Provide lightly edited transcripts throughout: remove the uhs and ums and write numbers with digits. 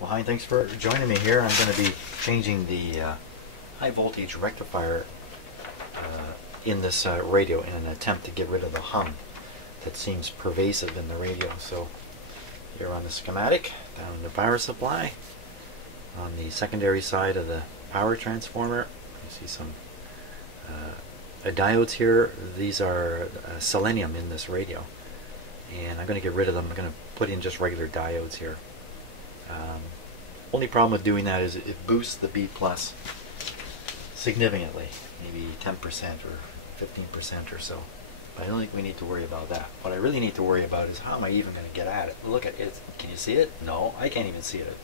Well, hi, thanks for joining me here. I'm going to be changing the high voltage rectifier in this radio in an attempt to get rid of the hum that seems pervasive in the radio. So here on the schematic, down in the power supply, on the secondary side of the power transformer, you see some diodes here. These are selenium in this radio, and I'm going to get rid of them. I'm going to put in just regular diodes here. Only problem with doing that is it boosts the B plus significantly, maybe 10% or 15% or so. But I don't think we need to worry about that. What I really need to worry about is how am I even going to get at it? Look at it. Can you see it? No, I can't even see it.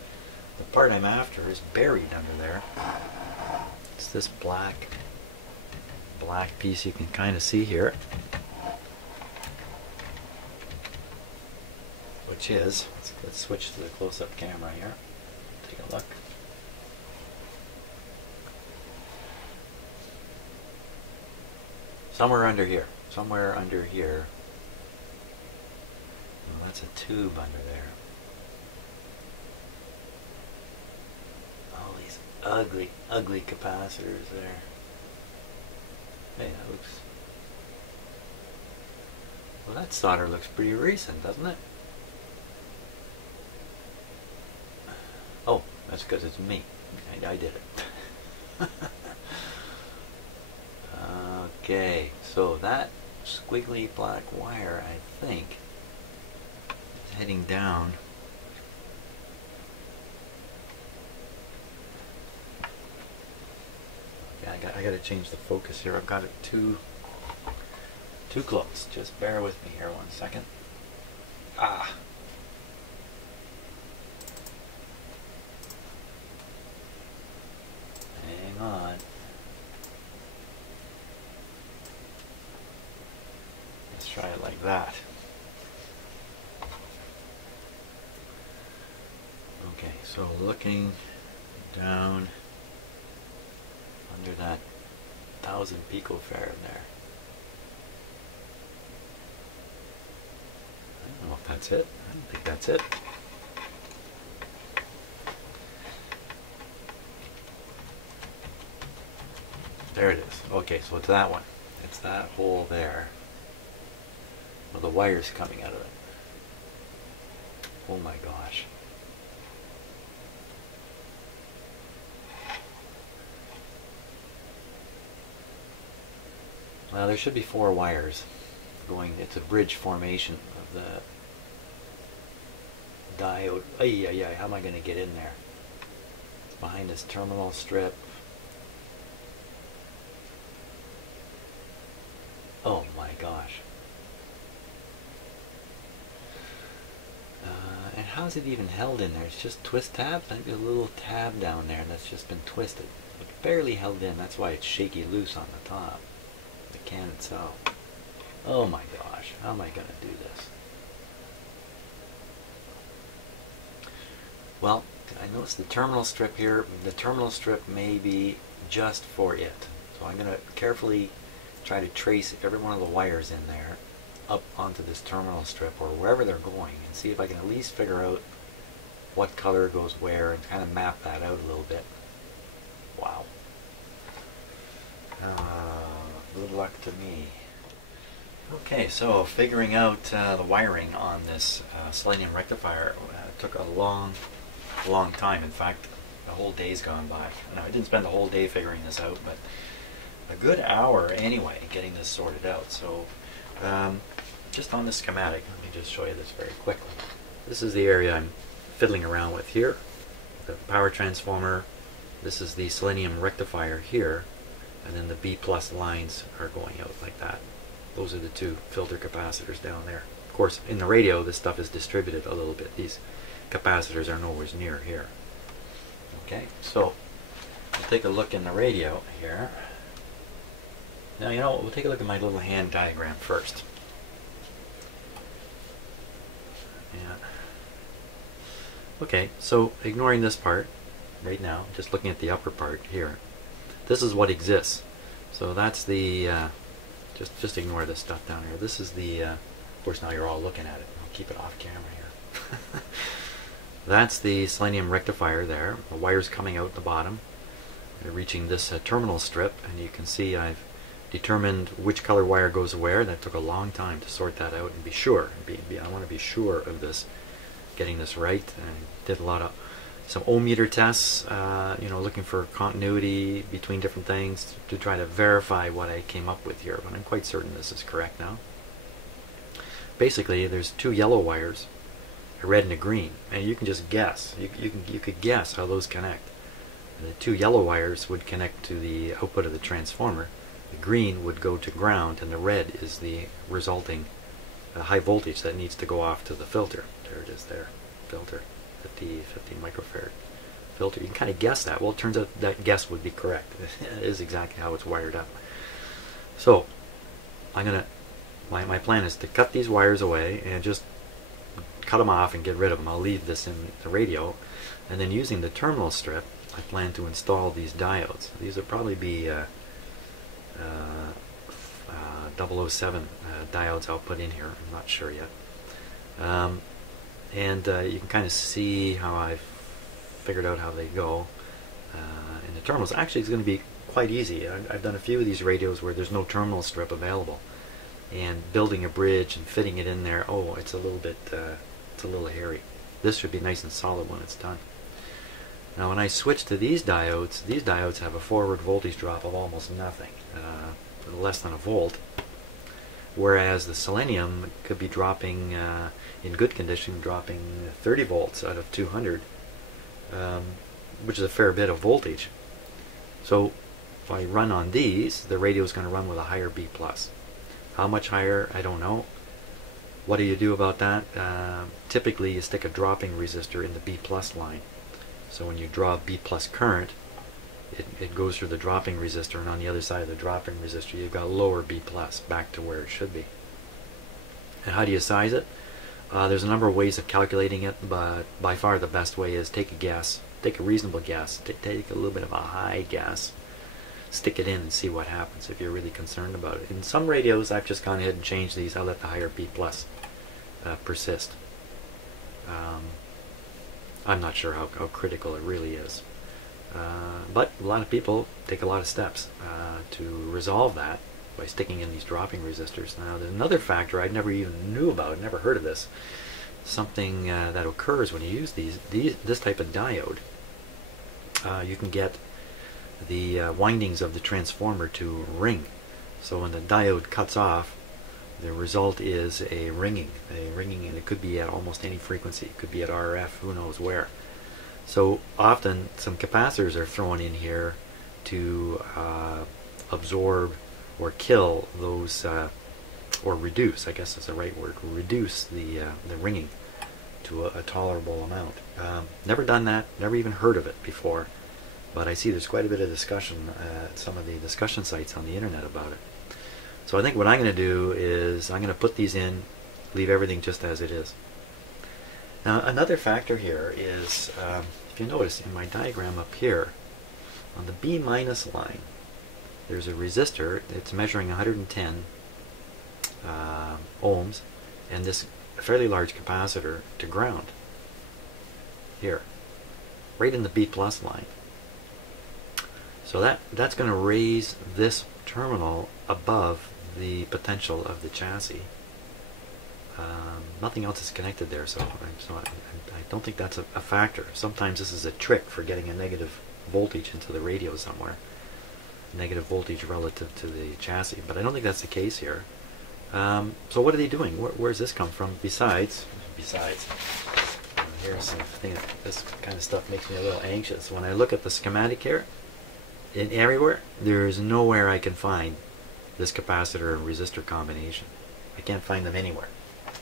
The part I'm after is buried under there. It's this black piece you can kind of see here, which is, let's switch to the close-up camera here. Take a look. Somewhere under here. Somewhere under here. Well, that's a tube under there. All these ugly, ugly capacitors there. Hey, that looks... Well, that solder looks pretty recent, doesn't it? Oh, that's because it's me. I did it. Okay, so that squiggly black wire, I think, is heading down. Okay, I got to change the focus here. I've got it too close. Just bear with me here 1 second. Ah. Hang on. Let's try it like that. Okay, so looking down under that 1000 picofarad there. I don't know if that's it. I don't think that's it. There it is. Okay, so it's that one. It's that hole there. Well, the wire's coming out of it. Oh my gosh. Well, there should be 4 wires going. It's a bridge formation of the diode. Ay, how am I going to get in there? It's behind this terminal strip. Oh my gosh. And how's it even held in there? It's just twist tabs? I think there's a little tab down there that's just been twisted. It's barely held in. That's why it's shaky loose on the top. The can itself. Oh my gosh. How am I going to do this? Well, I noticed the terminal strip here. The terminal strip may be just for it. So I'm going to carefully try to trace every one of the wires in there up onto this terminal strip or wherever they're going and see if I can at least figure out what color goes where and kind of map that out a little bit. Wow. Good luck to me. Okay, so figuring out the wiring on this selenium rectifier took a long time. In fact, a whole day's gone by. Now, I didn't spend the whole day figuring this out, but a good hour anyway getting this sorted out. So just on the schematic, let me just show you this very quickly. This is the area I'm fiddling around with here. The power transformer. This is the selenium rectifier here, and then the B plus lines are going out like that. Those are the 2 filter capacitors down there. Of course, in the radio, this stuff is distributed a little bit. These capacitors are nowhere near here. Okay, so we'll take a look in the radio here. Now, you know, we'll take a look at my little hand diagram first. Yeah. Okay, so ignoring this part right now, just looking at the upper part here. This is what exists. So that's the, just ignore this stuff down here. This is the, of course now you're all looking at it. I'll keep it off camera here. That's the selenium rectifier there. The wire's coming out the bottom. They're reaching this terminal strip, and you can see I've determined which color wire goes where. That took a long time to sort that out and be sure. I want to be sure of this, getting this right. And did a lot of some ohm meter tests, looking for continuity between different things to try to verify what I came up with here. But I'm quite certain this is correct now. Basically, there's two yellow wires, a red and a green, and you can just guess. You could guess how those connect. The two yellow wires would connect to the output of the transformer. The green would go to ground, and the red is the resulting high voltage that needs to go off to the filter. There it is there, filter, 50 microfarad filter. You can kind of guess that. Well, it turns out that guess would be correct. It is exactly how it's wired up. So, my plan is to cut these wires away and just cut them off and get rid of them. I'll leave this in the radio, and then using the terminal strip, I plan to install these diodes. These will probably be 007 diodes I'll put in here. I'm not sure yet. You can kind of see how I've figured out how they go in the terminals. Actually, it's going to be quite easy. I've done a few of these radios where there's no terminal strip available, and building a bridge and fitting it in there, it's a little hairy. This should be nice and solid when it's done. Now when I switch to these diodes have a forward voltage drop of almost nothing, less than a volt, whereas the selenium could be dropping, in good condition, dropping 30 volts out of 200, which is a fair bit of voltage. So if I run on these, the radio is going to run with a higher B+. How much higher, I don't know. What do you do about that? Typically you stick a dropping resistor in the B+ line. So when you draw B+ current, it goes through the dropping resistor, and on the other side of the dropping resistor you've got lower B+, back to where it should be. And how do you size it? There's a number of ways of calculating it, but by far the best way is take a guess, take a reasonable guess, take a little bit of a high guess, stick it in and see what happens if you're really concerned about it. In some radios I've just gone ahead and changed these. I let the higher B+ persist. I'm not sure how critical it really is. But a lot of people take a lot of steps to resolve that by sticking in these dropping resistors. Now there's another factor I never even knew about, never heard of this. Something that occurs when you use this type of diode. You can get the windings of the transformer to ring. So when the diode cuts off, the result is a ringing, and it could be at almost any frequency. It could be at RF, who knows where. So often some capacitors are thrown in here to absorb or kill those, or reduce, I guess is the right word, reduce the ringing to a tolerable amount. Never done that, never even heard of it before, but I see there's quite a bit of discussion at some of the discussion sites on the internet about it. So I think what I'm going to do is I'm going to put these in, leave everything just as it is. Now another factor here is, if you notice in my diagram up here, on the B- line, there's a resistor. It's measuring 110 ohms, and this fairly large capacitor to ground here, right in the B+ line. So that's going to raise this terminal above the potential of the chassis. Nothing else is connected there, so I don't think that's a factor. Sometimes this is a trick for getting a negative voltage into the radio somewhere, negative voltage relative to the chassis, but I don't think that's the case here. So what are they doing? Where's this come from? Besides, here's something. This kind of stuff makes me a little anxious. When I look at the schematic here, everywhere, there's nowhere I can find this capacitor and resistor combination. I can't find them anywhere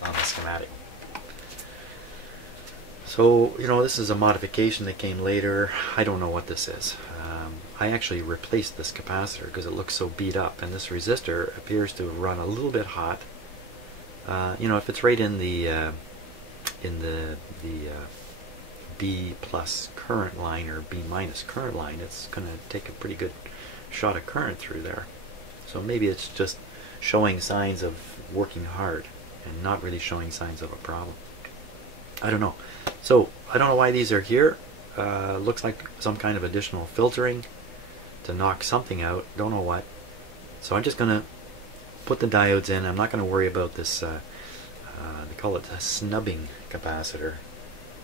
on the schematic. So, this is a modification that came later. I don't know what this is. I actually replaced this capacitor because it looks so beat up, and this resistor appears to run a little bit hot. If it's right in the B+ current line or B- current line, it's going to take a pretty good shot of current through there. So maybe it's just showing signs of working hard and not really showing signs of a problem. I don't know. So I don't know why these are here. Looks like some kind of additional filtering to knock something out. Don't know what. So I'm just going to put the diodes in. I'm not going to worry about this, they call it a snubbing capacitor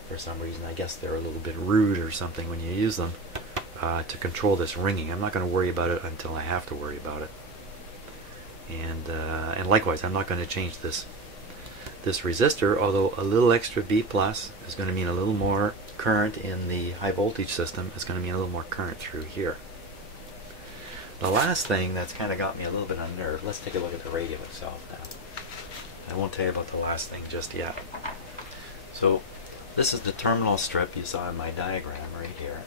for some reason. I guess they're a little bit rude or something when you use them to control this ringing. I'm not going to worry about it until I have to worry about it. And likewise, I'm not going to change this resistor, although a little extra B plus is going to mean a little more current in the high voltage system. It's going to mean a little more current through here. The last thing that's kind of got me a little bit on nerve, let's take a look at the radio itself now. I won't tell you about the last thing just yet. So this is the terminal strip you saw in my diagram right here.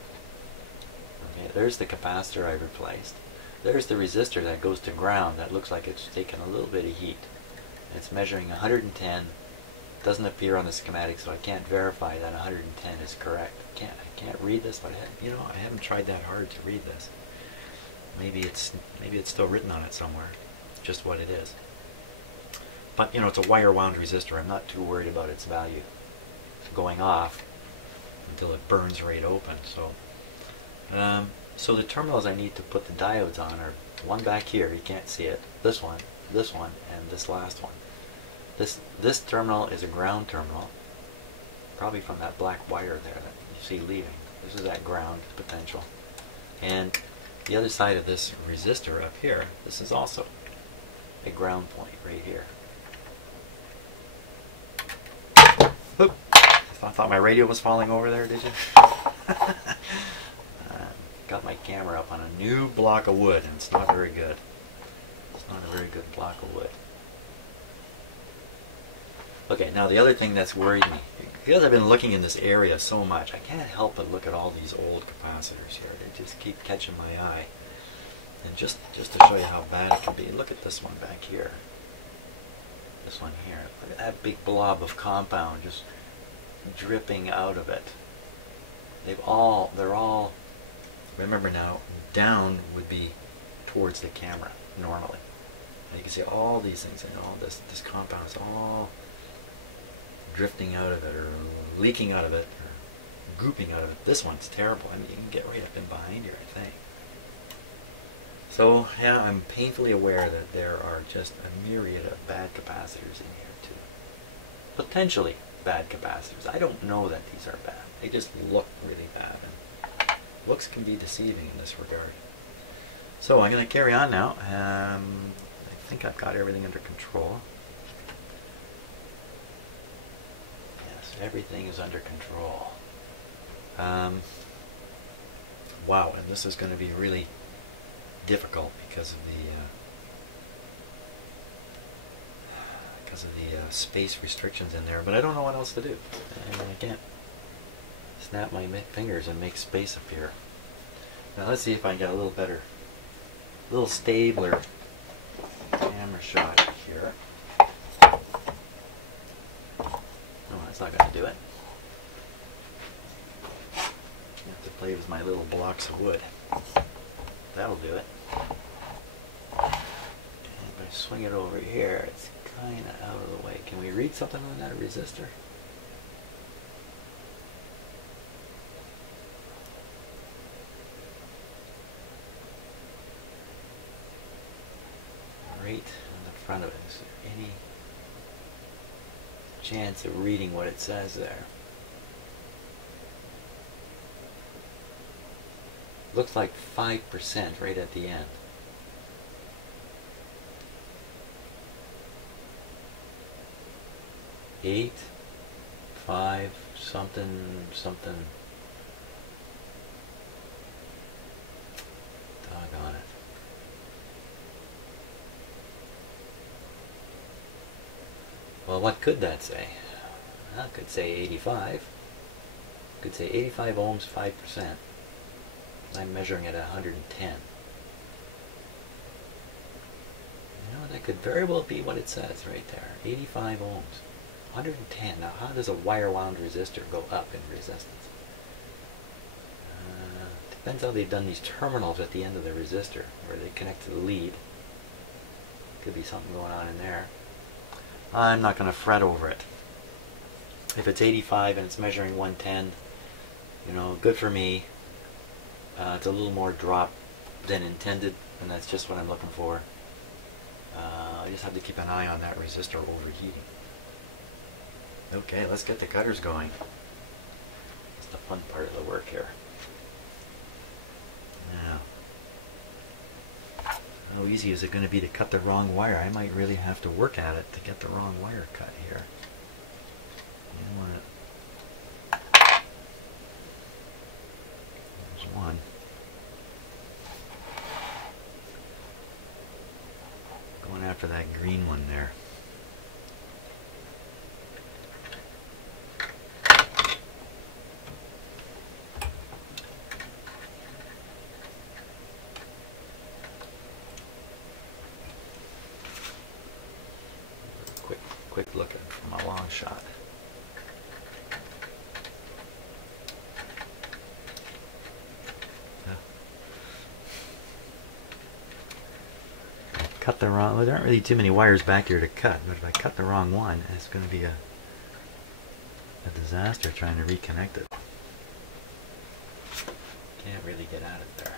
Okay, there's the capacitor I replaced. There's the resistor that goes to ground that looks like it's taken a little bit of heat. It's measuring 110. Doesn't appear on the schematic, so I can't verify that 110 is correct. I can't read this, but I haven't tried that hard to read this. Maybe it's still written on it somewhere, just what it is. But it's a wire wound resistor. I'm not too worried about its value going off until it burns right open. So the terminals I need to put the diodes on are one back here. You can't see it. This one, and this last one. This terminal is a ground terminal, probably from that black wire there that you see leaving. This is that ground potential. And the other side of this resistor up here, this is also a ground point right here. Oop. I thought my radio was falling over there, did you? Got my camera up on a new block of wood, and it's not very good. It's not a very good block of wood. Okay, now the other thing that's worried me, because I've been looking in this area so much, I can't help but look at all these old capacitors here. They just keep catching my eye. And just to show you how bad it can be, look at this one back here. This one here. Look at that big blob of compound just dripping out of it. They're all, remember now, down would be towards the camera normally. And you can see all these things and all this compound is all drifting out of it or leaking out of it or gooping out of it. This one's terrible. I mean, you can get right up in behind here, I think. So yeah, I'm painfully aware that there are just a myriad of bad capacitors in here too. Potentially bad capacitors. I don't know that these are bad. They just look really bad. And looks can be deceiving in this regard. So I'm going to carry on now. I think I've got everything under control. Yes, everything is under control. Wow, and this is going to be really difficult because of the space restrictions in there, but I don't know what else to do. I can't snap my fingers and make space appear. Now let's see if I can get a little better, a little stabler camera shot here. No, that's not going to do it. I have to play with my little blocks of wood. That'll do it. And if I swing it over here, it's kind of out of the way. Can we read something on that resistor? Right in the front of it. Is there any chance of reading what it says there? Looks like 5% right at the end. 8, 5, something. Doggone it. Well, what could that say? Well, it could say 85. It could say 85 ohms, 5%. I'm measuring at 110. You know, that could very well be what it says right there. 85 ohms. 110. Now, how does a wire wound resistor go up in resistance? Depends how they've done these terminals at the end of the resistor, where they connect to the lead. Could be something going on in there. I'm not going to fret over it. If it's 85 and it's measuring 110, you know, good for me. It's a little more drop than intended, and that's just what I'm looking for. I just have to keep an eye on that resistor overheating. Okay, let's get the cutters going. That's the fun part of the work here. Now, how easy is it going to be to cut the wrong wire? I might really have to work at it to get the wrong wire cut here. You want it. There's one. Going after that green one there. Quick looking from a long shot. Cut the wrong, well, there aren't really too many wires back here to cut, but if I cut the wrong one, it's going to be a disaster trying to reconnect it. Can't really get at it there.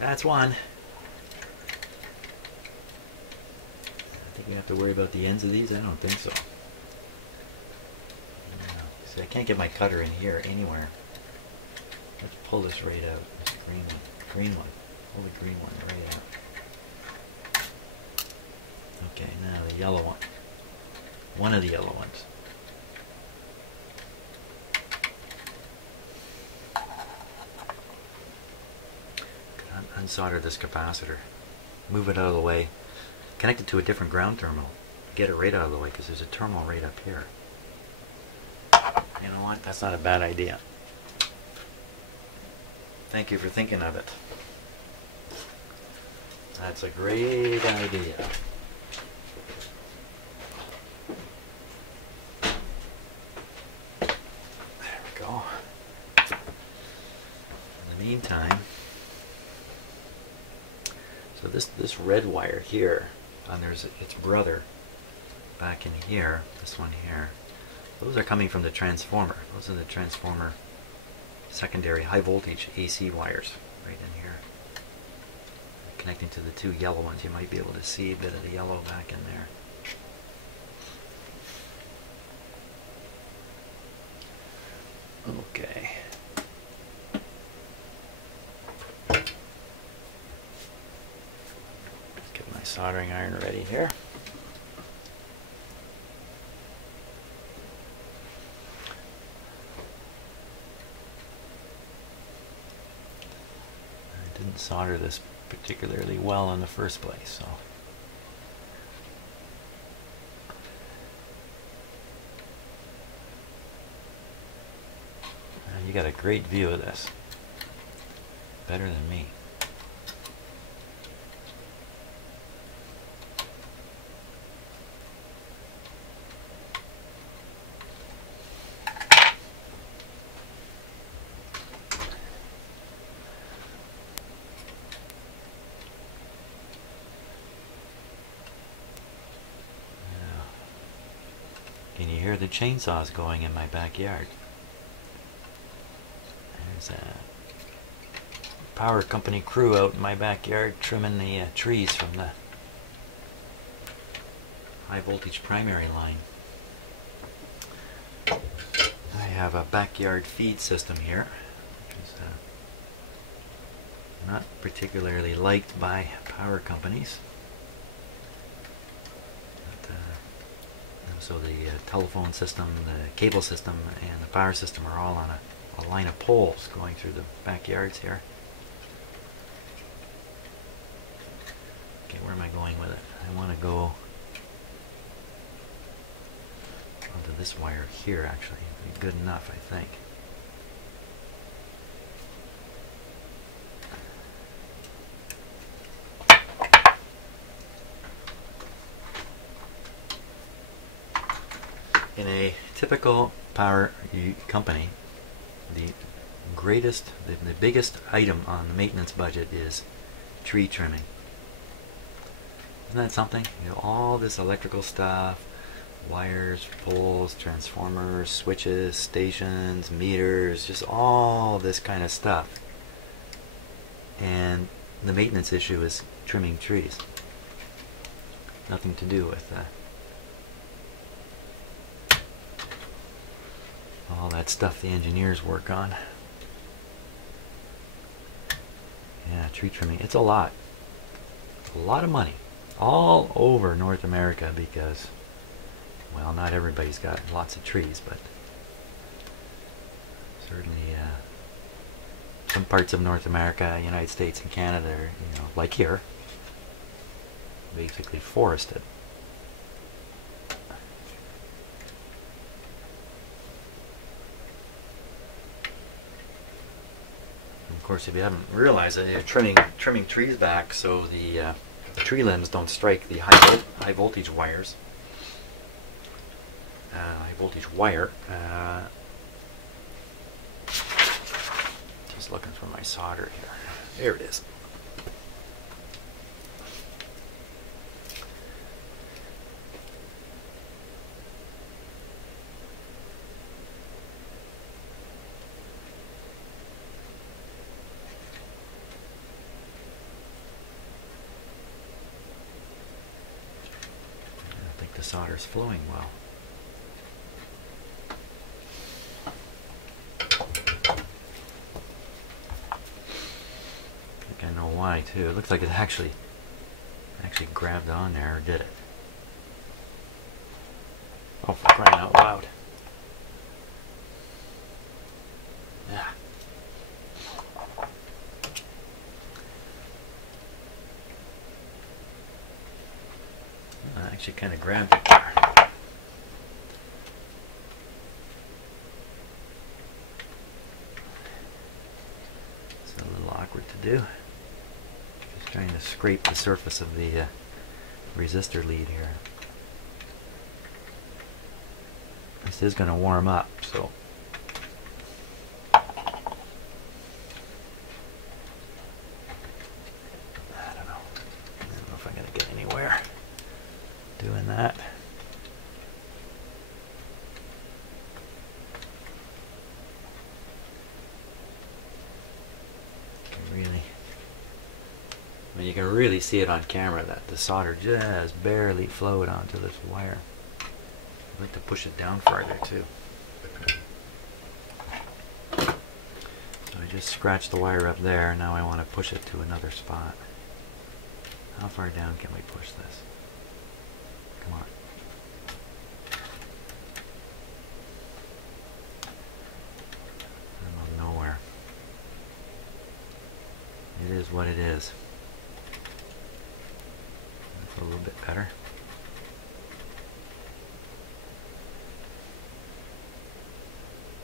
That's one. I think we have to worry about the ends of these. I don't think so. No. See, I can't get my cutter in here anywhere. Let's pull this right out. This green one. Pull the green one right out. Okay, now the yellow one. One of the yellow ones. Unsolder this capacitor, move it out of the way, connect it to a different ground terminal, get it right out of the way because there's a terminal right up here. You know what? That's not a bad idea. Thank you for thinking of it. That's a great idea. There we go. In the meantime, so this red wire here, and there's its brother back in here, this one here, those are coming from the transformer. Those are the transformer secondary high voltage AC wires right in here. Connecting to the two yellow ones. You might be able to see a bit of the yellow back in there. Okay. Soldering iron ready here. I didn't solder this particularly well in the first place, so you got a great view of this. Better than me. Can you hear the chainsaws going in my backyard? There's a power company crew out in my backyard trimming the trees from the high voltage primary line. I have a backyard feed system here, which is not particularly liked by power companies. So the telephone system, the cable system, and the power system are all on a line of poles going through the backyards here. Okay, where am I going with it? I want to go onto this wire here, actually. It'd be good enough, I think. in a typical power company, the biggest item on the maintenance budget is tree trimming. Isn't that something? You know, all this electrical stuff, wires, poles, transformers, switches, stations, meters, just all this kind of stuff. And the maintenance issue is trimming trees. Nothing to do with all that stuff the engineers work on. Yeah, tree trimming. It's a lot. A lot of money. All over North America because, well, not everybody's got lots of trees, but certainly some parts of North America, United States and Canada are, you know, like here, basically forested. Of course, if you haven't realized it, you're trimming trees back so the tree limbs don't strike the high voltage wires. High voltage wire. Just looking for my solder here. There it is. I think the solder's flowing well. I know why too. It looks like it actually grabbed on there, or did it? Oh, for crying out loud. Yeah. I actually kind of grabbed it there. It's a little awkward to do. Trying to scrape the surface of the resistor lead here. This is going to warm up, so I don't know if I'm going to get anywhere doing that. I mean, you can really see it on camera that the solder just barely flowed onto this wire. I'd like to push it down farther too. So I just scratched the wire up there. Now I want to push it to another spot. How far down can we push this? Come on. I'm out of nowhere. It is what it is. That's a little bit better.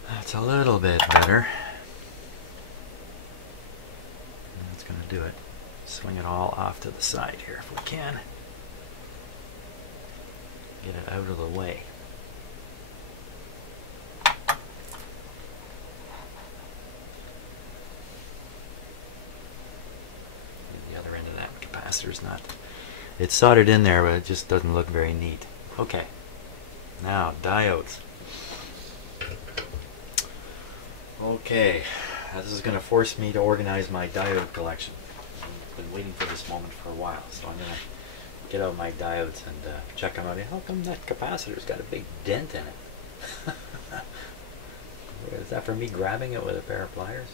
That's a little bit better. That's going to do it. Swing it all off to the side here if we can. Get it out of the way. The other end of that capacitor's not... It's soldered in there, but it just doesn't look very neat. Okay. Now, diodes. Okay. This is going to force me to organize my diode collection. I've been waiting for this moment for a while, so I'm going to get out my diodes and check them out. How come that capacitor's got a big dent in it? Is that for me grabbing it with a pair of pliers?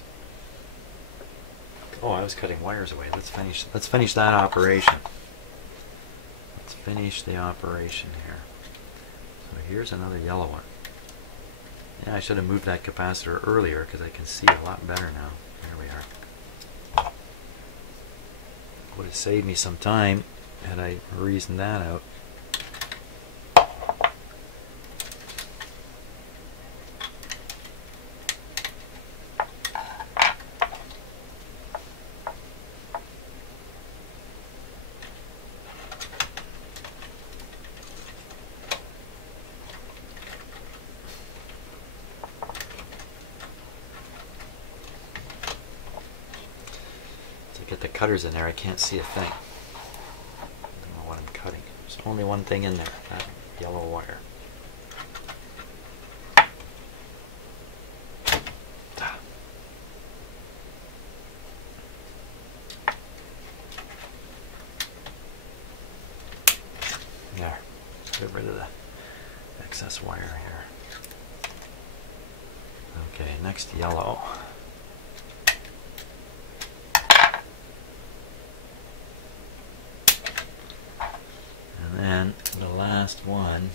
Oh, I was cutting wires away. Let's finish that operation. Let's finish the operation here. So here's another yellow one. Yeah, I should have moved that capacitor earlier because I can see a lot better now. There we are. Would have saved me some time had I reasoned that out. get the cutters in there, I can't see a thing. I don't know what I'm cutting. There's only one thing in there, that yellow wire. There. Let's get rid of the excess wire here. Okay, next yellow. And then the last one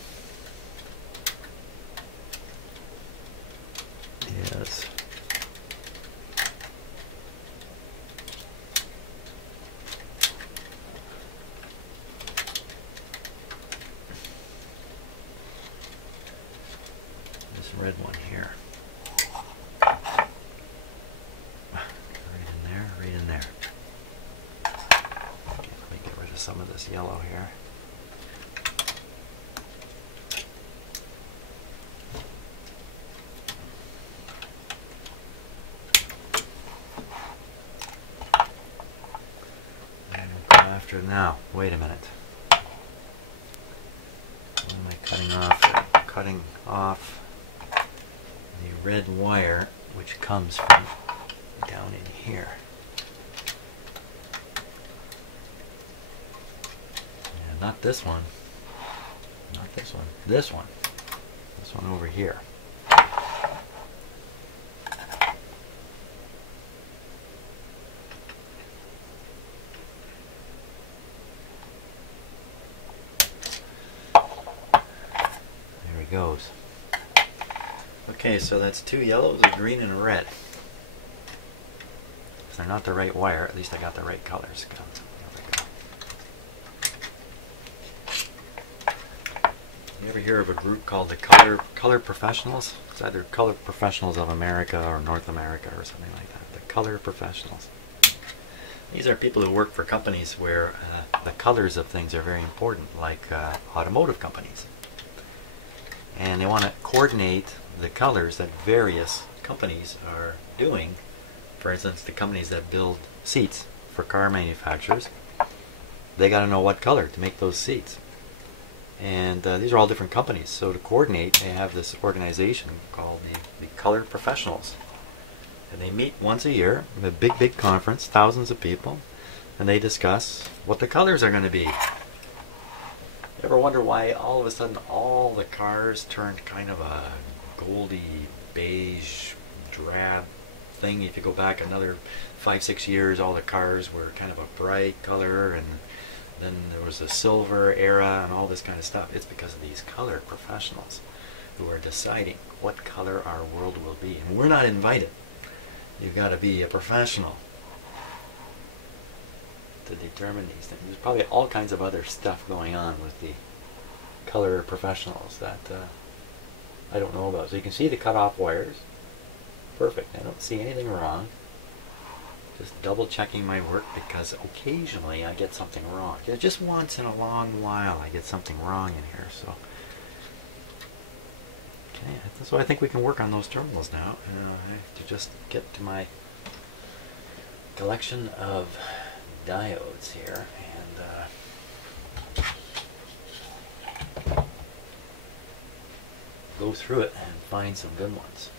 is this red one here. Right in there. Okay, let me get rid of some of this yellow here. After now, wait a minute. What am I cutting off? I'm cutting off the red wire which comes from down in here. Yeah, not this one. Not this one. This one. This one over here. Goes. Okay, so that's two yellows, a green, and a red. If they're not the right wire, at least I got the right colors. There we go. You ever hear of a group called the Color Professionals? It's either Color Professionals of America or North America or something like that. The Color Professionals. These are people who work for companies where the colors of things are very important, like automotive companies. And they want to coordinate the colors that various companies are doing. For instance, the companies that build seats for car manufacturers, they got to know what color to make those seats. And these are all different companies. So to coordinate, they have this organization called the Color Professionals. And they meet once a year in a big conference, thousands of people, and they discuss what the colors are going to be. Ever wonder why all of a sudden all the cars turned kind of a goldy, beige, drab thing? If you go back another 5-6 years, all the cars were kind of a bright color, and then there was a silver era and all this kind of stuff. It's because of these color professionals who are deciding what color our world will be. And we're not invited. You've got to be a professional to determine these things. There's probably all kinds of other stuff going on with the color professionals that I don't know about. So you can see the cut-off wires. Perfect. I don't see anything wrong. Just double checking my work because occasionally I get something wrong. Just once in a long while I get something wrong in here. So okay, so I think we can work on those terminals now. I have to just get to my collection of diodes here and go through it and find some good ones.